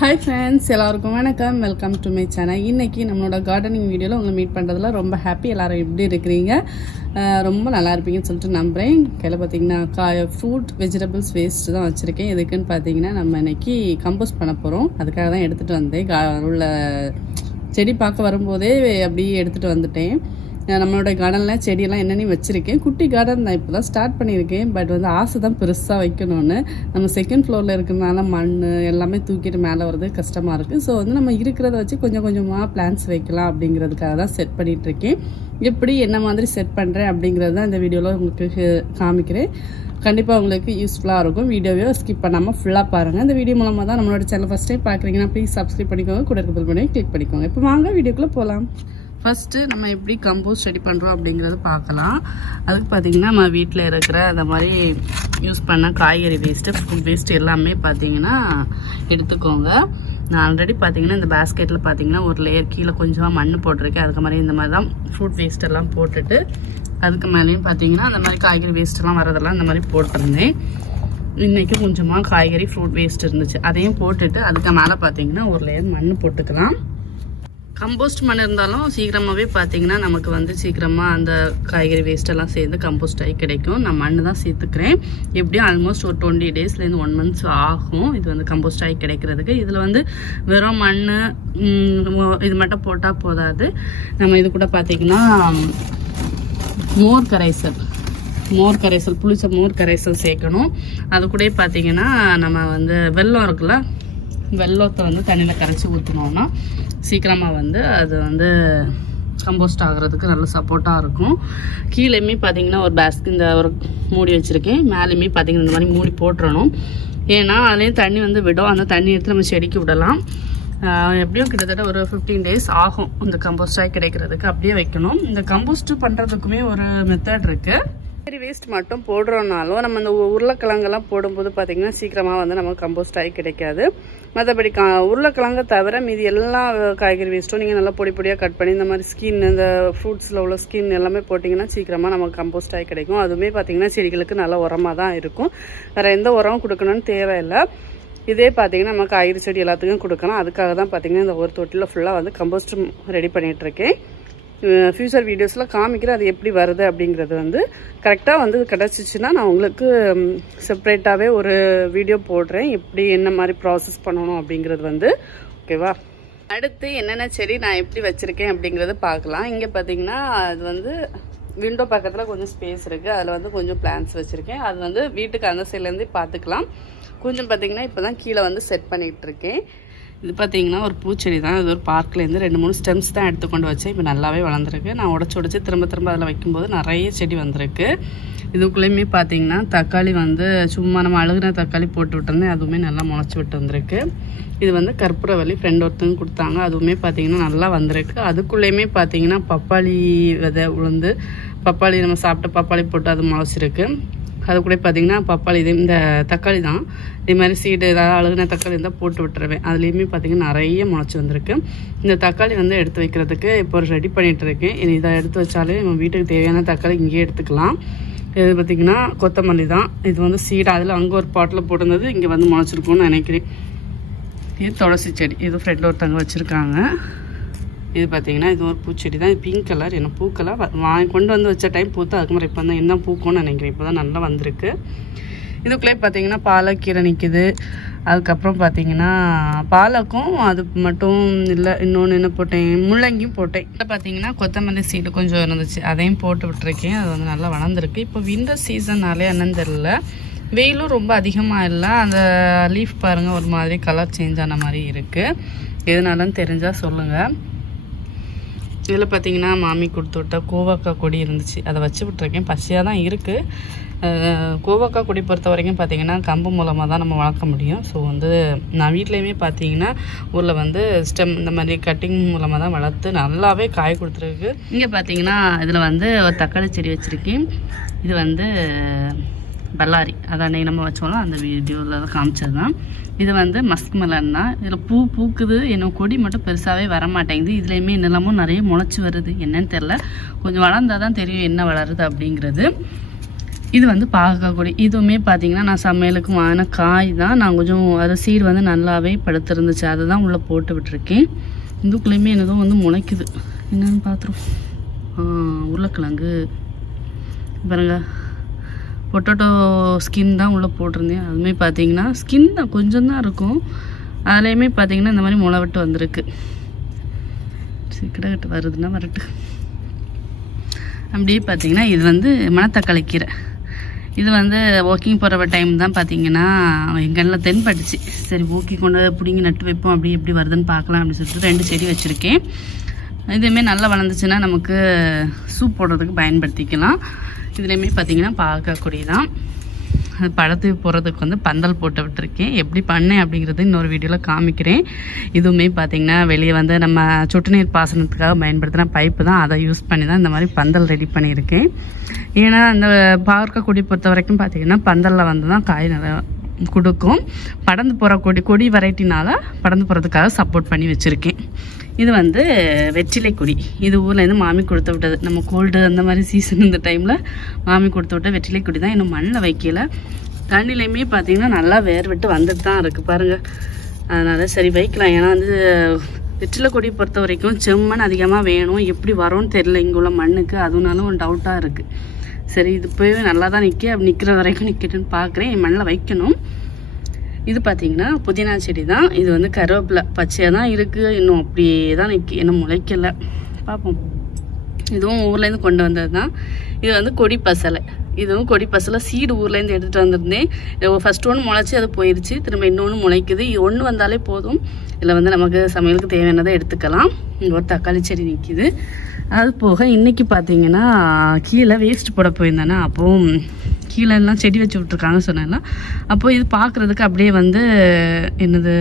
Hi friends எல்லாருக்கும் வணக்கம். Welcome to my channel இன்றைக்கி நம்மளோட கார்டனிங் வீடியோவில் உங்களை மீட் பண்ணுறதுல ரொம்ப ஹாப்பி எல்லோரும் எப்படி இருக்கிறீங்க? ரொம்ப நல்லா இருப்பீங்கன்னு சொல்லிட்டு நம்புகிறேன் கையில் பார்த்தீங்கன்னா காய் ஃப்ரூட் வெஜிடபிள்ஸ் வேஸ்ட்டு தான் வச்சுருக்கேன். எதுக்குன்னு பார்த்தீங்கன்னா நம்ம இன்றைக்கி கம்போஸ்ட் பண்ண போகிறோம் அதுக்காக தான் எடுத்துகிட்டு வந்தேன். கா உள்ள செடி பார்க்க வரும்போதே அப்படியே எடுத்துகிட்டு வந்துட்டேன். நம்மளோட கார்டனில் செடியெல்லாம் என்னென்னு வச்சுருக்கேன். குட்டி கார்டன் தான் இப்போ தான் ஸ்டார்ட் பண்ணியிருக்கேன். பட் வந்து ஆசை தான் பெருசாக வைக்கணும்னு. நம்ம செகண்ட் ஃப்ளோரில் இருக்கிறதுனால மண் எல்லாமே தூக்கிட்டு மேலே வர்றது கஷ்டமாக இருக்குது ஸோ வந்து நம்ம இருக்கிறத வச்சு கொஞ்சம் கொஞ்சமாக பிளான்ஸ் வைக்கலாம் அப்படிங்கிறதுக்காக தான் செட் பண்ணிகிட்ருக்கேன் எப்படி என்ன மாதிரி செட் பண்ணுறேன் அப்படிங்கிறது தான் இந்த வீடியோவில் உங்களுக்கு காமிக்கிறேன். கண்டிப்பாக உங்களுக்கு யூஸ்ஃபுல்லாக இருக்கும். வீடியோவே ஸ்கிப் பண்ணாமல் ஃபுல்லாக பாருங்கள் இந்த வீடியோ மூலமாக தான் நம்மளோட சேனல் ஃபஸ்ட் டைம் பார்க்குறீங்கன்னா ப்ளீஸ் சப்ஸ்கிரைப் பண்ணிக்கோங்க. கூட இருக்க பண்ணி கிளிக் பண்ணிக்கோங்க. இப்போ வாங்க வீடியோக்குள்ளே போகலாம் ஃபஸ்ட்டு நம்ம எப்படி கம்போஸ்ட் ரெடி பண்ணுறோம் அப்படிங்கிறது பார்க்கலாம். அதுக்கு பார்த்திங்கன்னா நம்ம வீட்டில் இருக்கிற அந்த மாதிரி யூஸ் பண்ண காய்கறி வேஸ்ட்டு ஃபுட் வேஸ்ட் எல்லாமே பார்த்தீங்கன்னா எடுத்துக்கோங்க. நான் ஆல்ரெடி பார்த்திங்கன்னா இந்த பேஸ்கெட்டில் பார்த்தீங்கன்னா ஒரு லேயர் கீழே கொஞ்சமாக மண் போட்டிருக்கேன். அதுக்கு மாதிரி இந்த மாதிரி தான் ஃப்ரூட் வேஸ்ட் எல்லாம் போட்டுட்டு அதுக்கு மேலேயும் பார்த்தீங்கன்னா அந்த மாதிரி காய்கறி வேஸ்ட்டெல்லாம் வரதெல்லாம் இந்த மாதிரி போட்டிருந்தேன். இன்றைக்கி கொஞ்சமாக காய்கறி ஃப்ரூட் வேஸ்ட் இருந்துச்சு. அதையும் போட்டுட்டு அதுக்கு மேலே பார்த்தீங்கன்னா ஒரு லேயர் மண் போட்டுக்கலாம். கம்போஸ்ட் மண் இருந்தாலும் சீக்கிரமாகவே பார்த்தீங்கன்னா நமக்கு வந்து சீக்கிரமாக அந்த காய்கறி வேஸ்ட்டெல்லாம் சேர்ந்து கம்போஸ்ட் ஆகி கிடைக்கும். நான் மண் தான் சேர்த்துக்கிறேன். எப்படியும் ஆல்மோஸ்ட் ஒரு டுவெண்ட்டி டேஸ்லேருந்து ஒன் மந்த்ஸ் ஆகும். இது வந்து கம்போஸ்ட் ஆகி கிடைக்கிறதுக்கு. இதில் வந்து வெறும் மண் இது மட்டும் போட்டால் போதாது. நம்ம இது கூட பார்த்தீங்கன்னா மோர் கரைசல் மோர் கரைசல் புளிச்ச மோர் கரைசல் சேர்க்கணும். அது கூட பார்த்தீங்கன்னா நம்ம வந்து வெள்ளம் இருக்குல்ல வெள்ளத்தை வந்து தண்ணியில் கரைச்சி ஊற்றினோம்னா சீக்கிரமாக வந்து அது வந்து கம்போஸ்ட் ஆகிறதுக்கு நல்ல சப்போர்ட்டாக இருக்கும். கீழேயுமே பார்த்தீங்கன்னா ஒரு பேஸ்க் இந்த ஒரு மூடி வச்சுருக்கேன். மேலேயுமே பார்த்தீங்கன்னா இந்த மாதிரி மூடி போட்டுறணும். ஏன்னா அதுலேயும் தண்ணி வந்து விடும். அந்த தண்ணி எடுத்து நம்ம செடிக்கு விடலாம். எப்படியும் கிட்டத்தட்ட ஒரு ஃபிஃப்டீன் டேஸ் ஆகும். இந்த கம்போஸ்டாக கிடைக்கிறதுக்கு. அப்படியே வைக்கணும். இந்த கம்போஸ்ட் பண்ணுறதுக்குமே ஒரு மெத்தட் இருக்குது சரி வேஸ்ட் மட்டும் போடுறோம்னாலும் நம்ம இந்த உ- உருளைக்கிழங்கெல்லாம் போடும்போது பார்த்திங்கன்னா சீக்கிரமாக வந்து நமக்கு கம்போஸ்ட் ஆகி கிடைக்காது. மற்றபடி கா உருளைக்கிழங்க தவிர மீதி எல்லா காய்கறி வேஸ்ட்டும் நீங்கள் நல்லா பொடி பொடியாக கட் பண்ணி இந்த மாதிரி ஸ்கின் இந்த ஃப்ரூட்ஸில் உள்ள ஸ்கின் எல்லாமே போட்டிங்கன்னா சீக்கிரமாக நமக்கு கம்போஸ்ட் ஆகி கிடைக்கும். அதுவுமே பார்த்திங்கன்னா செடிகளுக்கு நல்ல உரமாக தான் இருக்கும். வேறு எந்த உரம் கொடுக்கணும்னு தேவையில்லை. இதே பார்த்தீங்கன்னா நம்ம காய்கறி செடி எல்லாத்துக்கும் கொடுக்கலாம். அதுக்காக தான் பார்த்தீங்கன்னா இந்த ஒரு தொட்டியில் ஃபுல்லாக வந்து கம்போஸ்ட் ரெடி பண்ணிகிட்ருக்கேன் ஃப்யூச்சர் வீடியோஸில் காமிக்கிறேன் அது எப்படி வருது அப்படிங்கிறது வந்து கரெக்டாக வந்து கிடச்சிச்சின்னா நான் உங்களுக்கு செப்ரேட்டாகவே ஒரு வீடியோ போடுறேன். எப்படி என்ன மாதிரி ப்ராசஸ் பண்ணணும் அப்படிங்கிறது வந்து ஓகேவா அடுத்து என்னென்ன செடி நான் எப்படி வச்சுருக்கேன் அப்படிங்கிறது பார்க்கலாம். இங்கே பார்த்தீங்கன்னா அது வந்து விண்டோ பக்கத்தில் கொஞ்சம் ஸ்பேஸ் இருக்குது அதில் வந்து கொஞ்சம் பிளான்ஸ் வச்சுருக்கேன். அது வந்து வீட்டுக்கு அந்த சைட்லேருந்தே பார்த்துக்கலாம். கொஞ்சம் பார்த்தீங்கன்னா இப்போ தான் கீழே வந்து செட் பண்ணிகிட்டு இருக்கேன். இது பார்த்தீங்கன்னா ஒரு பூச்செடி தான். இது ஒரு பார்க்லேருந்து ரெண்டு மூணு ஸ்டெம்ஸ் தான் எடுத்து கொண்டு வச்சேன். இப்போ நல்லாவே வளர்ந்துருக்கு. நான் உடச்சி உடச்சி திரும்ப திரும்ப அதில் வைக்கும்போது நிறைய செடி வந்திருக்கு. இதுக்குள்ளேயுமே பார்த்தீங்கன்னா தக்காளி வந்து சும்மா நம்ம அழுகின தக்காளி போட்டு விட்டுருந்தேன் அதுவுமே நல்லா முளைச்சி விட்டு வந்திருக்கு. இது வந்து கற்பூரவல்லி ஃப்ரெண்ட் ஒருத்தவங்க கொடுத்தாங்க. அதுவுமே பார்த்தீங்கன்னா நல்லா வந்திருக்கு. அதுக்குள்ளேயுமே பார்த்தீங்கன்னா பப்பாளி விதை உளுந்து பப்பாளி நம்ம சாப்பிட்ட பப்பாளி போட்டு அது முளைச்சிருக்கு. அது கூட பார்த்தீங்கன்னா பப்பாளி இது இந்த தக்காளி தான். இதே மாதிரி சீடு ஏதாவது அழுகுன தக்காளி இருந்தால் போட்டு விட்டுருவேன். அதுலேயுமே பார்த்தீங்கன்னா நிறைய முளைச்சி வந்திருக்கு. இந்த தக்காளி வந்து எடுத்து வைக்கிறதுக்கு இப்போ ரெடி பண்ணிகிட்டு இருக்கேன். இதை எடுத்து வச்சாலே நம்ம வீட்டுக்கு தேவையான தக்காளி இங்கேயே எடுத்துக்கலாம். இது பார்த்திங்கன்னா கொத்தமல்லி தான். இது வந்து சீடு அதில் அங்கே ஒரு பாட்டில் போட்டிருந்தது இங்கே வந்து முளைச்சிருக்கும்னு நினைக்கிறேன். இது துளசி செடி. இது ஃப்ரெண்ட் ஒருத்தங்க வச்சுருக்காங்க. இது பார்த்தீங்கன்னா இது ஒரு பூச்செடி தான். இது பிங்க் கலர் என்ன பூக்கெல்லாம் வாங்கி கொண்டு வந்து வச்ச டைம் பூத்து அதுக்கு மாதிரி இப்போ தான் என்ன பூக்கும்னு நினைக்கிறேன். இப்போ தான் நல்லா வந்திருக்கு. இதுக்குள்ளே பார்த்தீங்கன்னா பாலக்கீரை நிற்கிது அதுக்கப்புறம் பார்த்தீங்கன்னா பாலக்கும் அது மட்டும் இல்லை இன்னொன்று என்ன போட்டேன்? முள்ளங்கியும் போட்டேன். இப்போ பார்த்தீங்கன்னா கொத்தமல்லி சீடு கொஞ்சம் இருந்துச்சு. அதையும் போட்டு விட்டுருக்கேன். அது வந்து நல்லா வளர்ந்துருக்கு. இப்போ விண்டர் சீசன்னாலே என்னன்னு தெரில வெயிலும் ரொம்ப அதிகமாக இல்லை. அந்த லீஃப் பாருங்கள் ஒரு மாதிரி கலர் சேஞ்ச் ஆன மாதிரி இருக்குது எதுனாலன்னு தெரிஞ்சால் சொல்லுங்கள் இதில் பார்த்தீங்கன்னா மாமி கொடுத்து விட்ட கோவக்காய் கொடி இருந்துச்சு. அதை வச்சு விட்ருக்கேன் பசியாக தான் இருக்குது கோவக்காய் கொடி பொறுத்த வரைக்கும் பார்த்தீங்கன்னா கம்பு மூலமாக தான் நம்ம வளர்க்க முடியும். ஸோ வந்து நான் வீட்லேயுமே பார்த்தீங்கன்னா ஊரில் வந்து ஸ்டெம் இந்த மாதிரி கட்டிங் மூலமாக தான் வளர்த்து நல்லாவே காய் கொடுத்துருக்கு. இங்கே பார்த்தீங்கன்னா இதில் வந்து ஒரு தக்காளி செடி வச்சுருக்கேன். இது வந்து பல்லாரி. அதை அன்றைக்கி நம்ம வச்சோம்னா அந்த வீடியோவில் தான் காமிச்சது தான் இது வந்து மஸ்க் மெலன் தான் இதில் பூ பூக்குது இன்னும் கொடி மட்டும் பெருசாகவே வர மாட்டேங்குது இதுலேயுமே நிலமும் நிறைய முளைச்சி வருது. என்னன்னு தெரில கொஞ்சம் வளர்ந்தால் தான் தெரியும் என்ன வளருது அப்படிங்கிறது. இது வந்து பாகக்காய் கொடி. இதுவுமே பார்த்தீங்கன்னா நான் சமையலுக்கு வாங்கின காய் தான். நான் கொஞ்சம் அது சீடு வந்து நல்லாவே படுத்துருந்துச்சு. அதை தான் உள்ளே போட்டு விட்டுருக்கேன். இதுக்குள்ளேயுமே என்னதோ வந்து முளைக்குது. என்னன்னு பார்த்துருவோம் உருளைக்கிழங்கு. பாருங்க. பொட்டேட்டோ ஸ்கின் தான் உள்ளே போட்டிருந்தேன். அதுவுமே பார்த்தீங்கன்னா ஸ்கின் தான் கொஞ்சம் தான் இருக்கும். அதுலேயுமே பார்த்தீங்கன்னா இந்த மாதிரி முளை விட்டு வந்திருக்கு. சரி கிட்ட வருதுன்னா வரட்டு. அப்படியே பார்த்தீங்கன்னா இது வந்து மணத்தக்காளி கீரை. இது வந்து வாக்கிங் போகிற டைம் தான் பார்த்தீங்கன்னா எங்கெல்லாம் தென்பட்டுச்சு. சரி ஓகே கொண்டு பிடிங்கி நட்டு வைப்போம். அப்படி எப்படி வருதுன்னு பார்க்கலாம் அப்படின்னு சொல்லிட்டு ரெண்டு செடி வச்சுருக்கேன். இதுவுமே நல்லா வளர்ந்துச்சுன்னா நமக்கு சூப் போடுறதுக்கு பயன்படுத்திக்கலாம். இதுலேயுமே பார்த்தீங்கன்னா பார்க்கக்கூடிய தான் அது படத்து போகிறதுக்கு வந்து பந்தல் போட்டு விட்டுருக்கேன். எப்படி பண்ணேன் அப்படிங்கிறது இன்னொரு வீடியோவில் காமிக்கிறேன். இதுவுமே பார்த்தீங்கன்னா வெளியே வந்து நம்ம சொட்டு நீர் பாசனத்துக்காக பயன்படுத்தின பைப்பு தான். அதை யூஸ் பண்ணி தான் இந்த மாதிரி பந்தல் ரெடி பண்ணியிருக்கேன். ஏன்னா அந்த பார்க்கக்கூடிய பொறுத்த வரைக்கும் பார்த்தீங்கன்னா பந்தலில் வந்து தான் காய் நல்லா கொடுக்கும். படந்து போகிற கொடி கொடி வெரைட்டினால படந்து போகிறதுக்காக சப்போர்ட் பண்ணி வச்சுருக்கேன். இது வந்து வெற்றிலை கொடி இது ஊர்லேருந்து மாமி கொடுத்து விட்டது. நம்ம கோல்டு அந்த மாதிரி சீசன் இந்த டைமில் மாமி கொடுத்து விட்ட வெற்றிலை கொடி தான் இன்னும் மண்ணில் வைக்கல. தண்ணிலையுமே பார்த்தீங்கன்னா நல்லா வேர் விட்டு வந்துட்டு தான் இருக்குது பாருங்கள் அதனால் சரி வைக்கலாம். ஏன்னா வந்து வெற்றிலை கொடி பொறுத்த வரைக்கும் செம்மண் அதிகமாக வேணும். எப்படி வரும்னு தெரில இங்கே உள்ள மண்ணுக்கு அதுனாலும் ஒரு டவுட்டாக இருக்குது சரி இது போய் நல்லா தான் நிற்க நிற்கிற வரைக்கும் நிற்கட்டுன்னு பார்க்குறேன் என் மண்ணில் வைக்கணும். இது பார்த்தீங்கன்னா புதினா செடி தான் இது வந்து கருவேப்பிலை பச்சையாக தான் இருக்குது இன்னும் அப்படியே தான் நிற்கி இன்னும் முளைக்கல. பார்ப்போம் இதுவும் ஊர்லேருந்து கொண்டு வந்தது தான் இது வந்து கொடி பசலை. இதுவும் கொடி பசலை சீடு ஊர்லேருந்து எடுத்துகிட்டு வந்திருந்தேன். ஃபஸ்ட் ஒன்று முளைச்சி அது போயிடுச்சு திரும்ப இன்னொன்று முளைக்குது. இது ஒன்று வந்தாலே போதும். இதில் வந்து நமக்கு சமையலுக்கு தேவையானதை எடுத்துக்கலாம். ஒரு தக்காளி செடி நிற்கிது அது போக இன்றைக்கி பார்த்தீங்கன்னா கீழே வேஸ்ட் போட போயிருந்தேன்னா அப்போது கீழே எல்லாம் செடி வச்சு விட்ருக்காங்க சொன்னேன்னா அப்போது இது பார்க்குறதுக்கு அப்படியே வந்து என்னது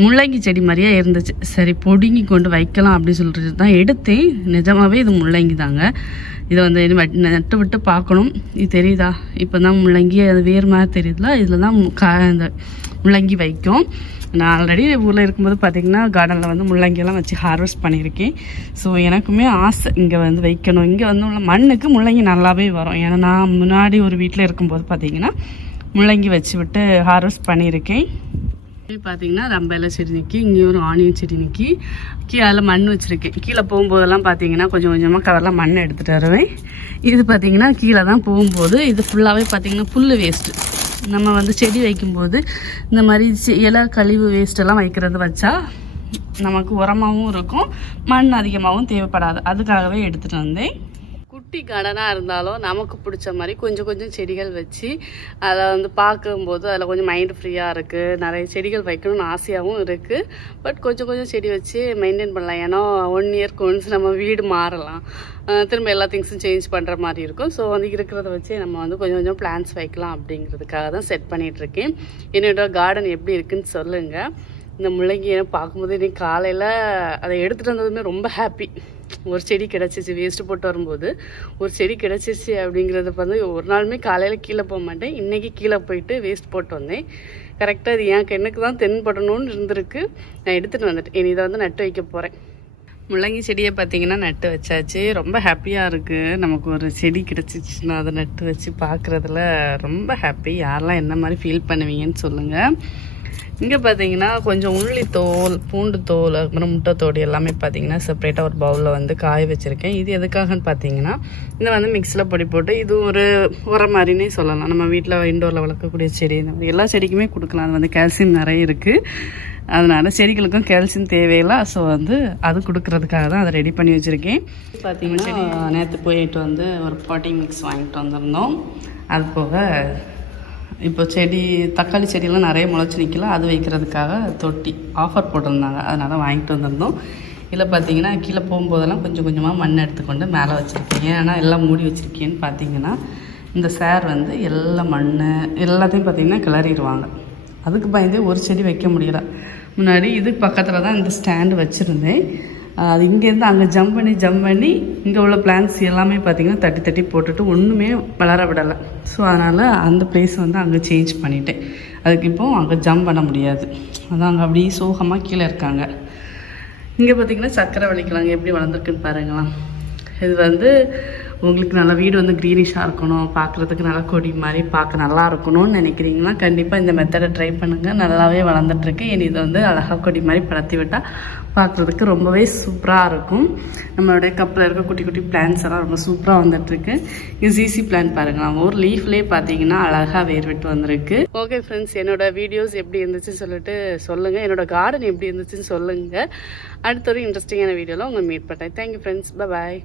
முள்ளங்கி செடி மாதிரியே இருந்துச்சு. சரி பொடுங்கி கொண்டு வைக்கலாம் அப்படின்னு சொல்லிட்டு தான் எடுத்தேன். நிஜமாகவே இது முள்ளங்கி தாங்க. இதை வந்து நட்டு விட்டு பார்க்கணும். இது தெரியுதா? இப்போ தான் முள்ளங்கி அது வேறு மாதிரி தெரியுதுல? இதில் தான் கா இந்த முள்ளங்கி வைக்கும். நான் ஆல்ரெடி ஊரில் இருக்கும்போது பார்த்திங்கன்னா கார்டனில் வந்து முள்ளங்கியெல்லாம் வச்சு ஹார்வெஸ்ட் பண்ணியிருக்கேன். ஸோ எனக்குமே ஆசை இங்கே வந்து வைக்கணும். இங்கே வந்து உள்ள மண்ணுக்கு முள்ளங்கி நல்லாவே வரும். ஏன்னா நான் முன்னாடி ஒரு வீட்டில் இருக்கும்போது பார்த்திங்கன்னா முள்ளங்கி வச்சு விட்டு ஹார்வெஸ்ட் பண்ணியிருக்கேன். பார்த்தீங்கன்னா ரம்பையில செடி நிற்கி இங்கேயும் ஒரு ஆனியன் செடி நிற்கி கீழே மண் வச்சுருக்கேன். கீழே போகும்போதெல்லாம் பார்த்தீங்கன்னா கொஞ்சம் கொஞ்சமாக கவரில் மண் எடுத்துகிட்டு வருவேன். இது பார்த்தீங்கன்னா கீழே தான் போகும்போது இது ஃபுல்லாகவே பார்த்தீங்கன்னா புல் வேஸ்ட்டு நம்ம வந்து செடி வைக்கும்போது இந்த மாதிரி செ- இலை கழிவு வேஸ்ட்டெல்லாம் வைக்கிறது வச்சா நமக்கு உரமாகவும் இருக்கும் மண் அதிகமாகவும் தேவைப்படாது. அதுக்காகவே எடுத்துகிட்டு வந்தேன். குட்டி கார்டனாக இருந்தாலும் நமக்கு பிடிச்ச மாதிரி கொஞ்சம் கொஞ்சம் செடிகள் வச்சு அதை வந்து பார்க்கும்போது அதில் கொஞ்சம் மைண்ட் ஃப்ரீயாக இருக்குது நிறைய செடிகள் வைக்கணும்னு ஆசையாகவும் இருக்குது பட் கொஞ்சம் கொஞ்சம் செடி வச்சு மெயின்டைன் பண்ணலாம். ஏன்னா ஒன் இயர்க்கு ஒன்ஸ் நம்ம வீடு மாறலாம். திரும்ப எல்லா திங்ஸும் சேஞ்ச் பண்ணுற மாதிரி இருக்கும். ஸோ வந்து இருக்கிறத வச்சு நம்ம வந்து கொஞ்சம் கொஞ்சம் பிளான்ஸ் வைக்கலாம் அப்படிங்கிறதுக்காக தான் செட் பண்ணிகிட்ருக்கேன் என்னோட கார்டன் எப்படி இருக்குன்னு சொல்லுங்கள் இந்த முள்ளங்கியை பார்க்கும்போது இன்னைக்கு காலையில் அதை எடுத்துகிட்டு வந்ததுமே ரொம்ப ஹாப்பி ஒரு செடி கிடச்சிச்சு வேஸ்ட்டு போட்டு வரும்போது. ஒரு செடி கிடச்சிச்சு அப்படிங்கிறத வந்து ஒரு நாளுமே காலையில் கீழே போக மாட்டேன். இன்றைக்கி கீழே போயிட்டு வேஸ்ட் போட்டு வந்தேன். கரெக்டாக அது என் கண்ணுக்கு தான் தென்படணும்னு இருந்திருக்கு. நான் எடுத்துகிட்டு வந்துட்டேன். இனி இதை வந்து நட்டு வைக்க போகிறேன் முள்ளங்கி செடியை பார்த்தீங்கன்னா நட்டு வச்சாச்சு. ரொம்ப ஹாப்பியாக இருக்குது நமக்கு ஒரு செடி கிடச்சிச்சுன்னா அதை நட்டு வச்சு பார்க்குறதுல ரொம்ப ஹாப்பி யாரெல்லாம் என்ன மாதிரி ஃபீல் பண்ணுவீங்கன்னு சொல்லுங்கள் இங்கே பார்த்தீங்கன்னா கொஞ்சம் உள்ளி தோல் பூண்டு தோல் அப்புறம் முட்டை தோடு எல்லாமே பார்த்தீங்கன்னா செப்பரேட்டாக ஒரு பவுலில் வந்து காய வச்சுருக்கேன். இது எதுக்காகன்னு பார்த்தீங்கன்னா இதை வந்து மிக்ஸில் பொடி போட்டு இது ஒரு உரம் மாதிரினே சொல்லலாம். நம்ம வீட்டில் இண்டோரில் வளர்க்கக்கூடிய செடி இந்த மாதிரி எல்லா செடிக்குமே கொடுக்கலாம். அது வந்து கால்சியம் நிறைய இருக்குது அதனால் செடிகளுக்கும் கால்சியம் தேவையில்லை. ஸோ வந்து அது கொடுக்கறதுக்காக தான் அதை ரெடி பண்ணி வச்சுருக்கேன். பார்த்தீங்கன்னா நேற்று போயிட்டு வந்து ஒரு பாட்டி மிக்ஸ் வாங்கிட்டு வந்திருந்தோம். அது போக இப்போ செடி தக்காளி செடியெல்லாம் நிறைய முளைச்சி நிற்கல அது வைக்கிறதுக்காக தொட்டி ஆஃபர் போட்டிருந்தாங்க. அதனால் வாங்கிட்டு வந்திருந்தோம். இல்லை பார்த்தீங்கன்னா கீழே போகும்போதெல்லாம் கொஞ்சம் கொஞ்சமாக மண் எடுத்துக்கொண்டு மேலே வச்சுருக்கேன். ஏன்னா எல்லாம் மூடி வச்சுருக்கேன்னு பார்த்தீங்கன்னா இந்த சேர் வந்து எல்லா மண் எல்லாத்தையும் பார்த்திங்கன்னா கிளறிடுவாங்க. அதுக்கு பயந்தே ஒரு செடி வைக்க முடியல. முன்னாடி இதுக்கு பக்கத்தில் தான் இந்த ஸ்டாண்டு வச்சுருந்தேன். அது இங்கேருந்து அங்கே ஜம்ப் பண்ணி ஜம்ப் பண்ணி இங்கே உள்ள பிளான்ஸ் எல்லாமே பார்த்திங்கன்னா தட்டி தட்டி போட்டுட்டு ஒன்றுமே வளர விடலை. ஸோ அதனால் அந்த ப்ளேஸ் வந்து அங்கே சேஞ்ச் பண்ணிட்டேன். அதுக்கு இப்போ அங்கே ஜம்ப் பண்ண முடியாது. அதான் அங்கே அப்படியே சோகமாக கீழே இருக்காங்க. இங்கே பார்த்தீங்கன்னா சக்கரை வலிக்கலாங்க. எப்படி வளர்ந்துருக்குன்னு பாருங்களேன். இது வந்து உங்களுக்கு நல்லா வீடு வந்து க்ரீனிஷாக இருக்கணும் பார்க்குறதுக்கு நல்லா கொடி மாதிரி பார்க்க நல்லா இருக்கணும்னு நினைக்கிறீங்கன்னா கண்டிப்பாக இந்த மெத்தடை ட்ரை பண்ணுங்கள் நல்லாவே வளர்ந்துட்டுருக்கு இனி இது வந்து அழகாக கொடி மாதிரி படத்தி விட்டால் பார்க்குறதுக்கு ரொம்பவே சூப்பராக இருக்கும். நம்மளுடைய கப்பில் இருக்க குட்டி குட்டி பிளான்ஸ் எல்லாம் ரொம்ப சூப்பராக வந்துட்டுருக்கு இது சிசி பிளான் பாருங்கள் நம்ம ஒரு லீஃப்லேயே பார்த்தீங்கன்னா அழகாக வேர் விட்டு வந்திருக்கு. ஓகே ஃப்ரெண்ட்ஸ் என்னோட வீடியோஸ் எப்படி இருந்துச்சுன்னு சொல்லிட்டு சொல்லுங்கள் என்னோட கார்டன் எப்படி இருந்துச்சுன்னு சொல்லுங்கள் அடுத்த ஒரு இன்ட்ரெஸ்டிங்கான வீடியோவில் உங்களை மீட் பண்ணுறேன் தேங்க்யூ ஃப்ரெண்ட்ஸ் பாய்